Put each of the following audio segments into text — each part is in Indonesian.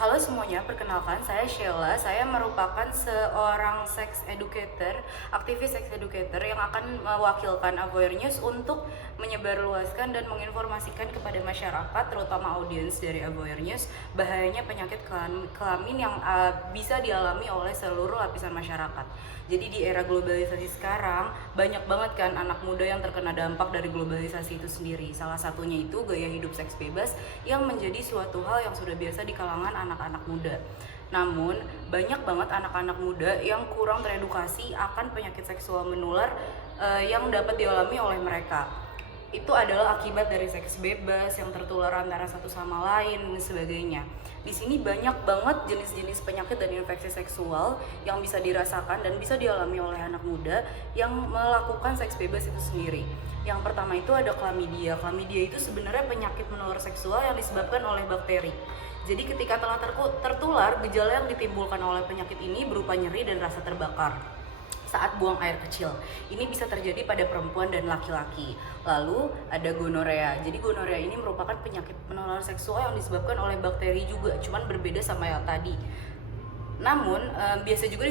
Halo semuanya, perkenalkan saya Sheila. Saya merupakan seorang sex educator, aktivis sex educator yang akan mewakilkan Avoir News untuk menyebarluaskan dan menginformasikan kepada masyarakat, terutama audiens dari Avoir News, bahayanya penyakit kelamin yang bisa dialami oleh seluruh lapisan masyarakat. Jadi di era globalisasi sekarang, banyak banget kan anak muda yang terkena dampak dari globalisasi itu sendiri. Salah satunya itu gaya hidup seks bebas yang menjadi suatu hal yang sudah biasa di kalangan anak-anak muda. Namun, banyak banget anak-anak muda yang kurang teredukasi akan penyakit seksual menular yang dapat dialami oleh mereka. Itu adalah akibat dari seks bebas yang tertular antara satu sama lain dan sebagainya. Di sini banyak banget jenis-jenis penyakit dan infeksi seksual yang bisa dirasakan dan bisa dialami oleh anak muda yang melakukan seks bebas itu sendiri. Yang pertama itu ada chlamydia. Chlamydia itu sebenarnya penyakit menular seksual yang disebabkan oleh bakteri. Jadi ketika telah tertular, gejala yang ditimbulkan oleh penyakit ini berupa nyeri dan rasa terbakar saat buang air kecil. Ini bisa terjadi pada perempuan dan laki-laki. Lalu ada gonorea. Jadi gonorea ini merupakan penyakit menular seksual yang disebabkan oleh bakteri juga, cuman berbeda sama yang tadi. Namun biasa juga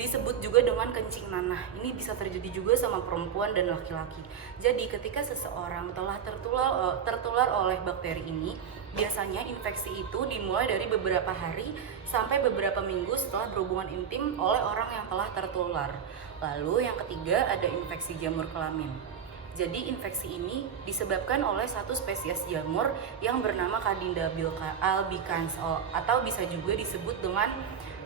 disebut juga dengan kencing nanah. Ini bisa terjadi juga sama perempuan dan laki-laki. Jadi ketika seseorang telah tertular oleh bakteri ini, biasanya infeksi itu dimulai dari beberapa hari sampai beberapa minggu setelah berhubungan intim oleh orang yang telah tertular. Lalu yang ketiga ada infeksi jamur kelamin. Jadi infeksi ini disebabkan oleh satu spesies jamur yang bernama Candida albicans atau bisa juga disebut dengan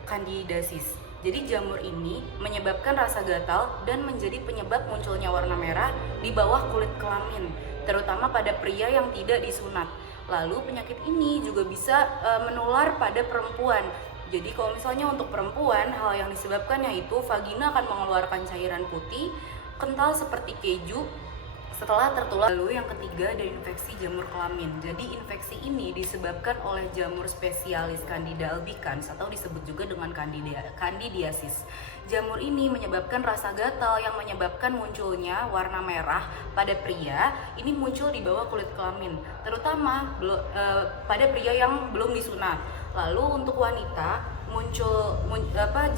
candidiasis. Jadi jamur ini menyebabkan rasa gatal dan menjadi penyebab munculnya warna merah di bawah kulit kelamin, terutama pada pria yang tidak disunat. Lalu penyakit ini juga bisa menular pada perempuan. Jadi kalau misalnya untuk perempuan, hal yang disebabkan yaitu vagina akan mengeluarkan cairan putih kental seperti keju setelah tertular. Lalu yang ketiga ada infeksi jamur kelamin. Jadi infeksi ini disebabkan oleh jamur spesialis Candida albicans atau disebut juga dengan candidiasis. Jamur ini menyebabkan rasa gatal yang menyebabkan munculnya warna merah pada pria. Ini muncul di bawah kulit kelamin, terutama pada pria yang belum disunat. Lalu untuk wanita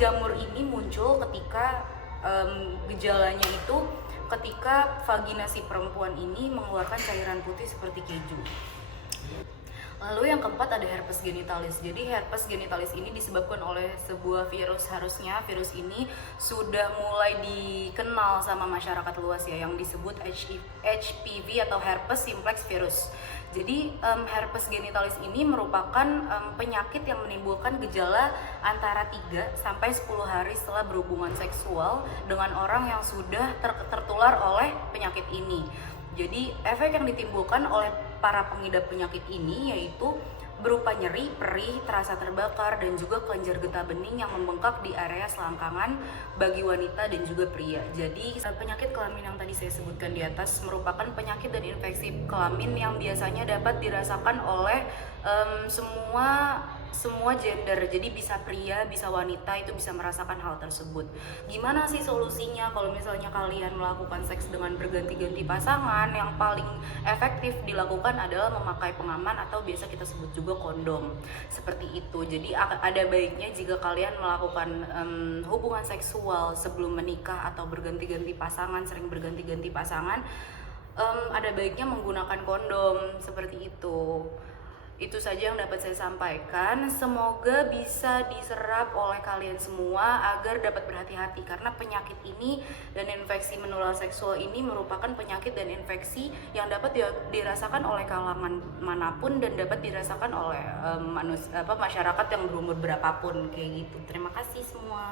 jamur ini muncul ketika gejalanya itu ketika vagina si perempuan ini mengeluarkan cairan putih seperti keju. Lalu yang keempat ada herpes genitalis. Jadi herpes genitalis ini disebabkan oleh sebuah virus. Harusnya virus ini sudah mulai dikenal sama masyarakat luas ya, yang disebut HPV atau herpes simplex virus. Jadi herpes genitalis ini merupakan penyakit yang menimbulkan gejala antara 3 sampai 10 hari setelah berhubungan seksual dengan orang yang sudah tertular oleh penyakit ini. Jadi efek yang ditimbulkan oleh para pengidap penyakit ini yaitu berupa nyeri, perih, terasa terbakar, dan juga kelenjar getah bening yang membengkak di area selangkangan bagi wanita dan juga pria. Jadi penyakit kelamin yang tadi saya sebutkan di atas merupakan penyakit dan infeksi kelamin yang biasanya dapat dirasakan oleh semua gender. Jadi bisa pria, bisa wanita, itu bisa merasakan hal tersebut. Gimana sih solusinya kalau misalnya kalian melakukan seks dengan berganti-ganti pasangan? Yang paling efektif dilakukan adalah memakai pengaman atau biasa kita sebut juga kondom. Seperti itu. Jadi ada baiknya jika kalian melakukan hubungan seksual sebelum menikah atau berganti-ganti pasangan, sering berganti-ganti pasangan, ada baiknya menggunakan kondom seperti itu. Itu saja yang dapat saya sampaikan. Semoga bisa diserap oleh kalian semua agar dapat berhati-hati, karena penyakit ini dan infeksi menular seksual ini merupakan penyakit dan infeksi yang dapat dirasakan oleh kalangan manapun dan dapat dirasakan oleh masyarakat yang berumur berapapun kayak gitu. Terima kasih semua.